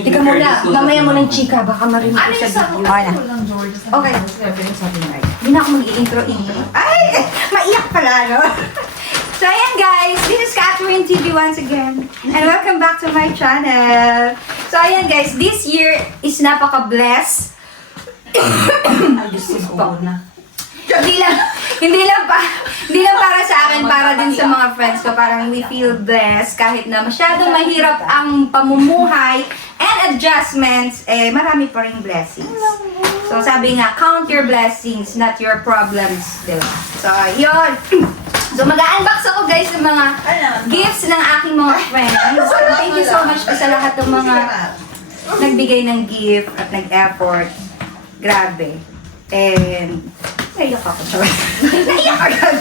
Tika muna, mamaya mo ng chika, baka marinig ko sa video. Okay na. Okay. Hindi na ako mag-i-intro. Ay! Maiyak pala, no? So, ayan guys, this is Catherine TV once again. And welcome back to my channel. So, ayan guys, this year is napaka-blessed. Hindi lang para sa akin, para din sa mga friends ko. Parang we feel blessed kahit na masyadong mahirap ang pamumuhay and adjustments, marami pa rin blessings. So sabi nga, count your blessings, not your problems, diba? So yun. So mag-unbox ako guys ng mga gifts ng aking mga friends. Thank you so much sa lahat ng mga nagbigay ng gift at nag-effort. Grabe. And naiyak ako. Naiyak agad.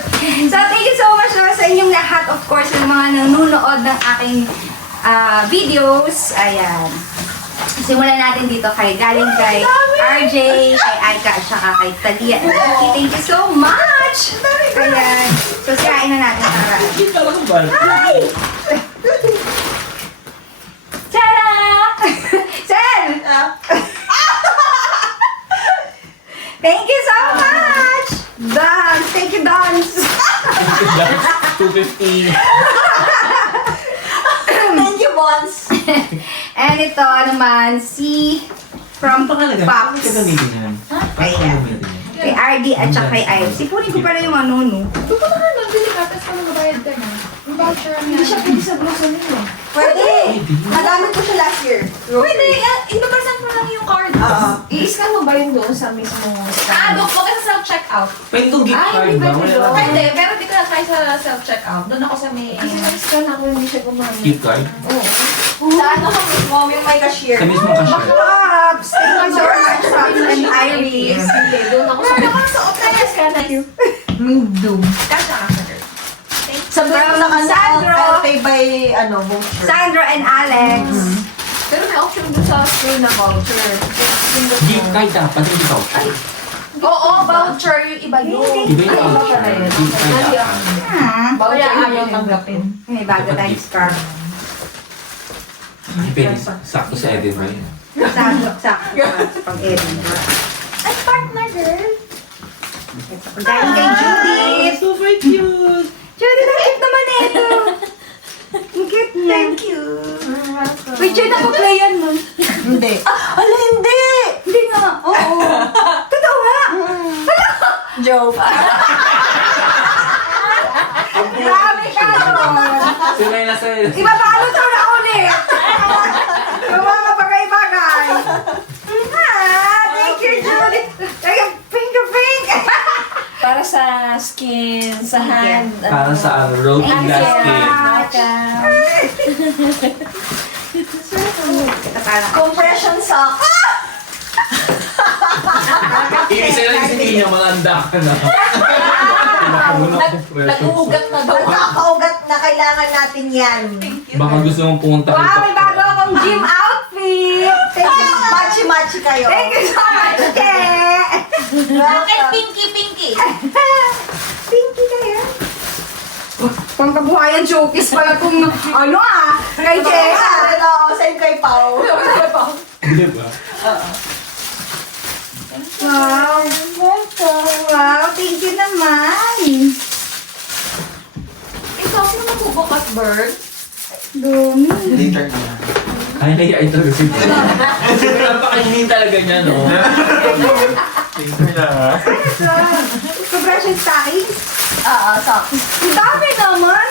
So, thank you so much sa inyong lahat. Of course, yung mga nanonood ng aking videos. Ayan. Simulan natin dito galing kay RJ, kay Aika, at saka kay Talia. Thank you so much! Ayan. So, sirain na natin para. Hi! Tada! Sen! Thank you so much! Dance! Thank you, Dance! 250. Thank you, Bones! And ito naman, si from Pops. Ayan. Kay RD at saka kay Ive. Sipunin ko pala yung ano, no? Ito pa naman, mag-delicatas pa magabayad ka na. Yung voucher ang Hindi siya pwede sa grocery mo. Pwede! Nagamit ko siya last year. Pwede! Ibabasan mo lang yung card. I-scan mo ba yun doon sa mismo Doon po kasi self-checkout. Pwede itong gift card Ay, ba? hindi pwede doon. Pwede, pero di ko na-try sa self-checkout. Doon ako sa may... Kasi na-scan ako, hindi siya gumamit. Gift card? Oo. Sa ano ka mismo, yung may cashier. Sa mismo cashier. Pops! Thank you so much, Pops and Iris. Hindi, doon ako sa... Nakakasuot na yan. Scan na yun. Kasha ka, sir. Sabi ko na Sandro. I'll pay by, voucher. Sandro and Alex. Pero may option doon sa screen na voucher. Gift card dapat, hindi voucher. Oo, voucher. Yung iba yun. Iba yung voucher. Gift card dapat. Voucher ayaw tanggapin. May bago tayong scarf. Ay, pwede. Sakto sa Edinburgh yun. Sakto. Pang-Edinburgh. Ay, partner, girl. Galing kay Judith. Super cute! Judith, ang cute naman ito. Ang cute na. Thank you. Wait, Judith, ako-playan mo. Hindi. Ala, hindi! Hindi nga. Oo. Totoo nga. Joke. Grabe ka naman. Sila yung nasa... Ibabalo ito na ulit. Yung mga bagay-bagay. Thank you, Judith. Pink to pink. Para sa skin, sa hand. Para sa road to glass skin. Compression sock. Ibig sabihin kasi hindi niya malanda ka na. Nag-uugat na daw. Nakakaugat na kailangan natin yan. Baka gusto mong pumunta Wow, may bago akong gym outfit. Thank you. Matchy-matchy kayo. Thank you so much, Ke. Bakit pinky? Pinky kayo. Pangkabuhayan showcase pala kung kay Che. Sa'yo kay Pao. Di ba? Wow. Wow, thank you naman. Ikaw, sino magbubukas, Bird? Dumi. Later na. Ay, naiya ito kasi. Napakainin talaga niya, no? Later na, ha? Compression stockings. Socks. Ang dami naman.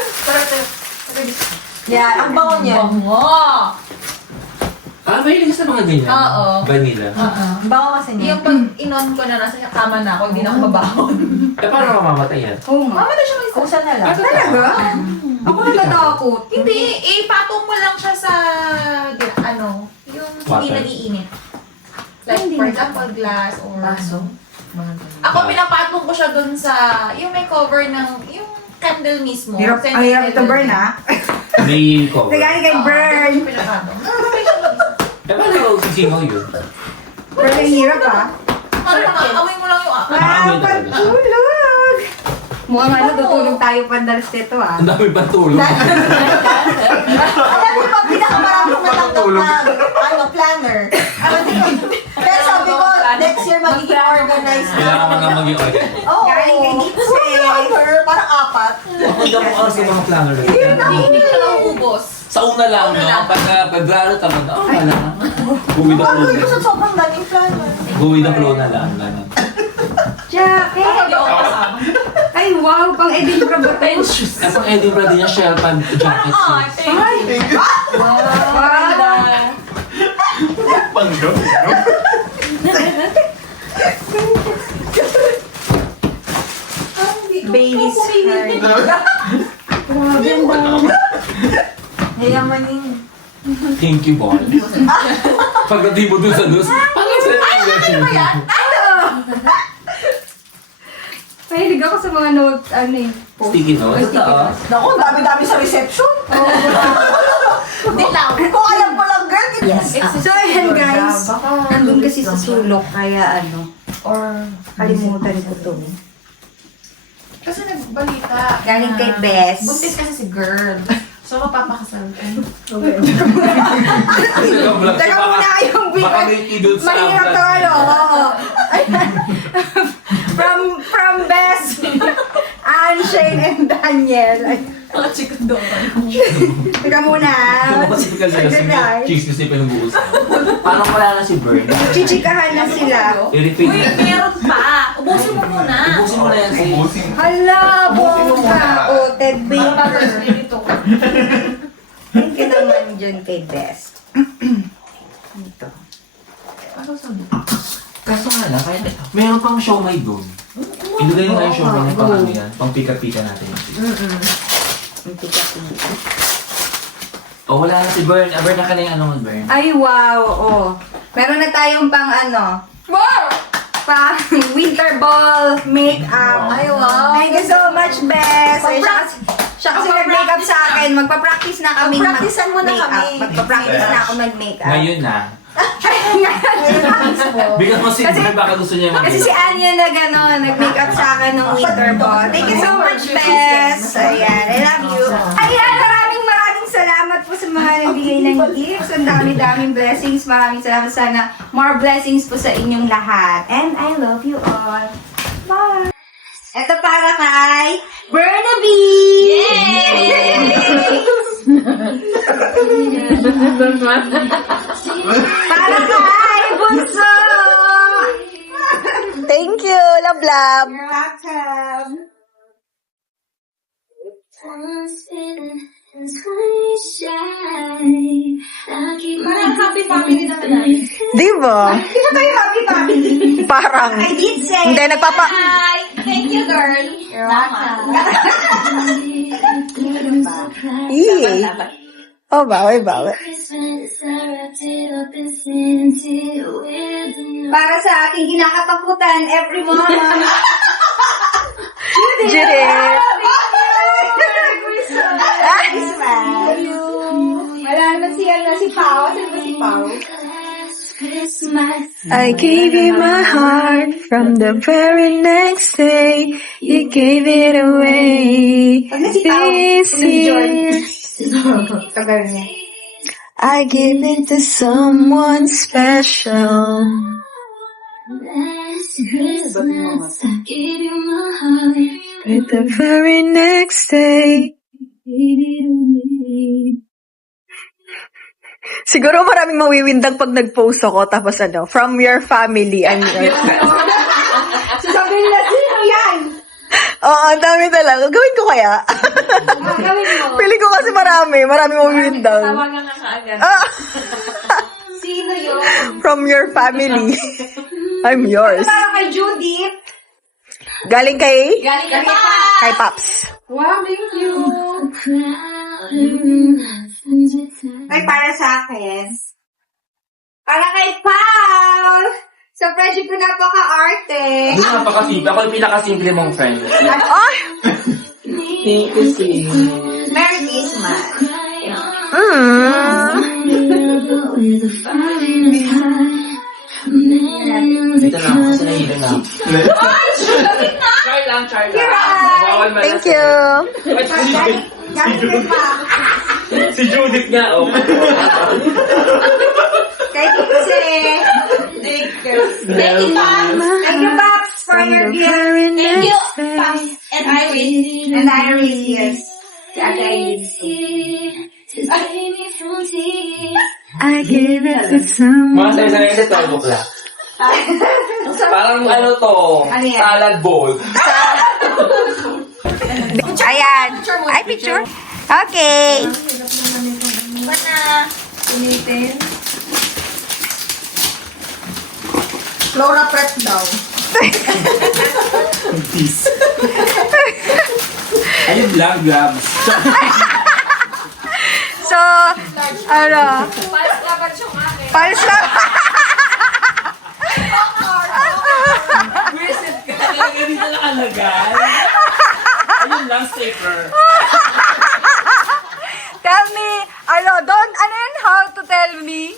Yeah, ang bango niya. Bango! Ah, mahilig sa mga ganyan? Oo. Vanilla. Ang bango kasi niya. Yung pag inon ko na nasa kama na ako, hindi na ako babahon. Eh, paano mamamatay yan? Oo nga. Mama na siya may Kusa na lang. Talaga? Ako natatakot. Hindi, ipatong mo lang siya sa, yung hindi Water. nag-iinit. Like, Hindi for na. example, glass or... Baso. Ako, pinapatong ko siya dun sa, yung may cover ng, yung candle mismo. Hirap, ang hirap ito, Burn, ha? May cover. Nagaling kay Burn. Pinapatong. Okay siya mag-isa. Eh, paano Pero sisimaw yun. Pero ang hirap ah. Amoy mo lang yung Wow, Nakakaamoy talaga. pantulog! Mukhang ano, tutulog tayo pandalas nito ah. Ang dami pang tulog. Alam mo ba, pinakamarami natanggap na planner. Pero sabi ko, next year magiging organized na. Kailangan mo na maging organized. Oo. Galing kay Gitse. Planner, parang 4. Ako hindi ako sa mga planner. Hindi ka lang ubos. Sa una lang, no? Pagka February, tamad na, wala na. Go with the Bago flow. yun sa sobrang daming planner. Go with the flow na lang. Ganun. Jacket! Hindi ako kasama. Ay, wow! Pang Edinburgh ba tayo? Eh, pang Edinburgh din yung Sherpa jacket Ah, suits. thank you. Wow! Panggaw. Baby's hair. Grabe ang dami. Yayamanin. Thank you, Paul. Pagdating mo dun sa dus, parang sa Ano ba yan? Mahilig ako sa mga notes, ano eh. post. Sticky notes? Sticky notes. Naku, dami-dami sa reception. Hindi lang. Kung alam ko lang, girl. Yes. So, ayan guys. Nandun kasi sa sulok, kaya ano, Or kalimutan ko to. kasi nagbalita. Galing kay na Bess. Buntis kasi si girl. So, mapapakasal ka. Teka muna yung Baka bigat. may idol sa Mahirap to ano. Oo. From Bess, Anne, Shane, and Daniel. Ay, Mga chikadora. teka muna. Kasi ka na Sige, guys. cheese kasi pinag-uusap. Parang wala na si Bern. Chichikahan na sila. I-repeat. Uy, meron pa. Ubusin mo muna. Ubusin mo na yan si... Ubusin. Hala, bongga. O, Ted Baker. Dito. Thank you naman dyan kay Bess. Ito. Ano sabi? Kaso nga lang, kaya meron pang siomay doon. Ilagay nga yung siomay na pang ano yan, pang pika-pika natin. Ang pika-pika. O wala na si Bern. Bern, naka na yung ano mo, Bern. Ay, wow. Oh. Meron na tayong pang ano, Wow! pang winter ball makeup. Ay, wow. Thank you so much, Bess. Ay, siya kasi nag-makeup sa akin. Magpa-practice na kami Mag-practicean mo na kami. Magpa-practice na ako mag-makeup. Ngayon na. Bigyan mo si Kasi- Bern, baka gusto niya Kasi si Anya nag-makeup sa akin ng winter ball. Thank you so much, Bess. Ayan, I love you. Ayan, maraming salamat po sa mga nagbigay ng gifts. Ang dami-daming blessings. Maraming salamat. Sana more blessings po sa inyong lahat. And I love you all. Bye! Ito para kay Bernaby! Para kay Bunso! Thank you. Love, love. You're welcome. Parang happy family naman natin. Di ba? Kita tayo happy family. Parang. I did say. Hindi, nagpapa... Hi! Thank you, girl. You're welcome. Yee. Oh, bawi, bawi. Para sa aking kinakatakutan every morning. Judith. Wala naman si Pao. Sino ba si Pao? I gave you my heart from the very next day. You gave it away. Pag na si Pao, This si John. year, Tagal niya. I give it to someone special. But the very next day, siguro maraming mawiwindang pag nag-post ako, tapos ano, from your family, I'm yours. Sasabihin na, sino yan? Oo, ang dami talaga. Gawin ko kaya? Gawin mo. Pili ko kasi marami mawiwindang. Tawagan ka kaagad. Ah, Sino yun? from your family, I'm yours. Para kay Judith. Galing kay? Galing ka Galing pa! pa. Kay Paps. Wow, thank you. Ay, para sa akin. Para kay Paul! Sa friendship ko napaka-arte. Hindi mo napakasimple. Ako yung pinakasimple mong friend. Ay! Thank you, sis. Merry Christmas. Mm. Dito na ako kasi nahilo na ako. Char lang. Bawal malasing. Thank you. Si Judith nga, oh. Kay Kitse. Thank you, Pops, for your gift. Thank you, And Iris. And Iris, yes. I gave it to Mga someone. sarili sa 12 o'clock. Parang ano to, Ano yan? salad bowl. Ayan. Ay, picture. Okay. Flora prep daw. Peace. Ayun lang, grabs. So, ano? Pals lang. Visit ka, kaya ganito nakalagay. Ayun lang, safer. Tell me, ano yun, how to tell me?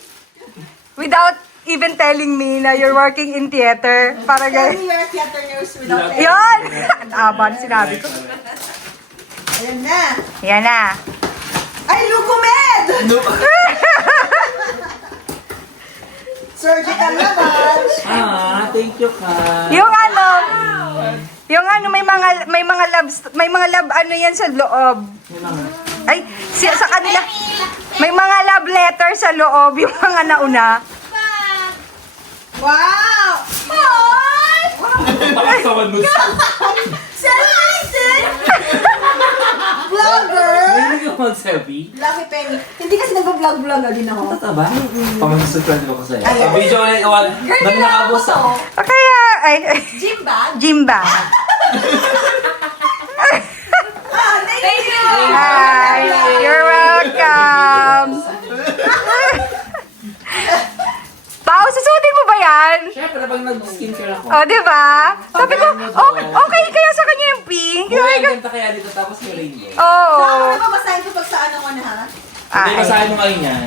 Without even telling me na you're working in theater. Para Tell ganyan. me your theater news without telling. Yun! Aban, sinabi ko. Ayan na. Yan na. Ay, Lucomed! Surgical naman. Thank you, ka. Yung may mga love ano yan sa loob. Ay, sa kanila, may mga love letter sa loob, yung mga nauna. Wow! Ay! Pakasawan mo. Selfie! Vlogger! Hindi ka mag-selfie? Lucky Penny. Hindi kasi nag-vlog-vlog din ako. Totoo ba? Pamasusunod ko sa'yo. Ay, Video ulit, nang nakabos ako. Kaya, ay, Gym bag? Jimba. Thank you! Hi, you're welcome. Pao, susutin mo ba yan? Siyempre, pag nag-skincare ako. O, di ba? Sabi ko, okay kaya sa kanya yung pink. Buhay ang ganda kaya dito, tapos may rainbow. Oo. Ano ba masahin ko pag sa ano ko na ha? Hindi, Ay. basahin mo ngayon yan.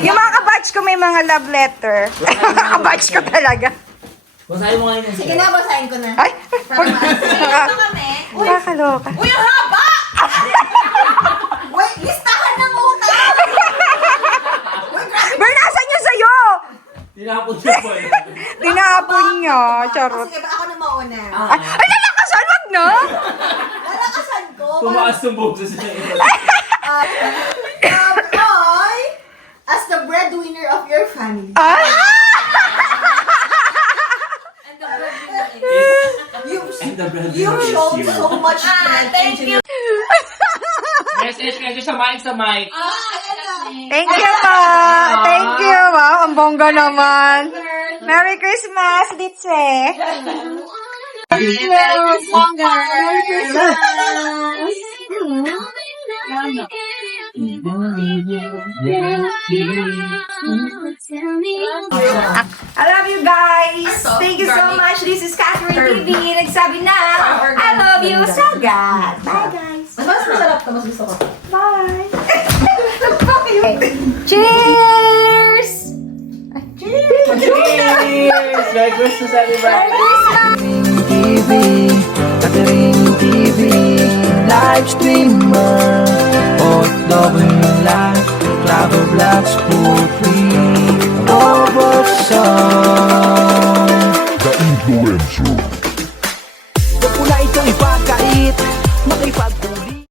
Yung mga kabatch ko may mga love letter. Kabatch ko talaga. Basahin mo ngayon yan. Sige na, basahin ko na. Ay, Ito kami. nakakaloka. Uy, ang haba! Wait, listahan ng utang! Bern, nasan yun sa'yo? Tinapon siya po eh. Tinapon niya. Charot. Sige, ba ako na mauna? Ay, nalakasan, wag na. Lalakasan ko. Tumaas ng boob sa sila. Roy, as the breadwinner of your family, Ah! And the breadwinner you've is shown you. so much strength. Thank you. Message kayo sa mic, sa mic. Thank you po. Thank you. Wow, ang bongga naman. Merry Christmas, Ditse. I love you guys. Thank you so much. This is Catherine TV. Nagsabi na, I love you so God. Bye guys. Mas masarap to, mas gusto ko. Bye. Cheers! Cheers! Merry Christmas, everybody! TV, Catering TV, live streamer, OFW Live, Clever Vlogs, Putri, Robot The Influencer. Huwag mo na ito ipagkait, makipag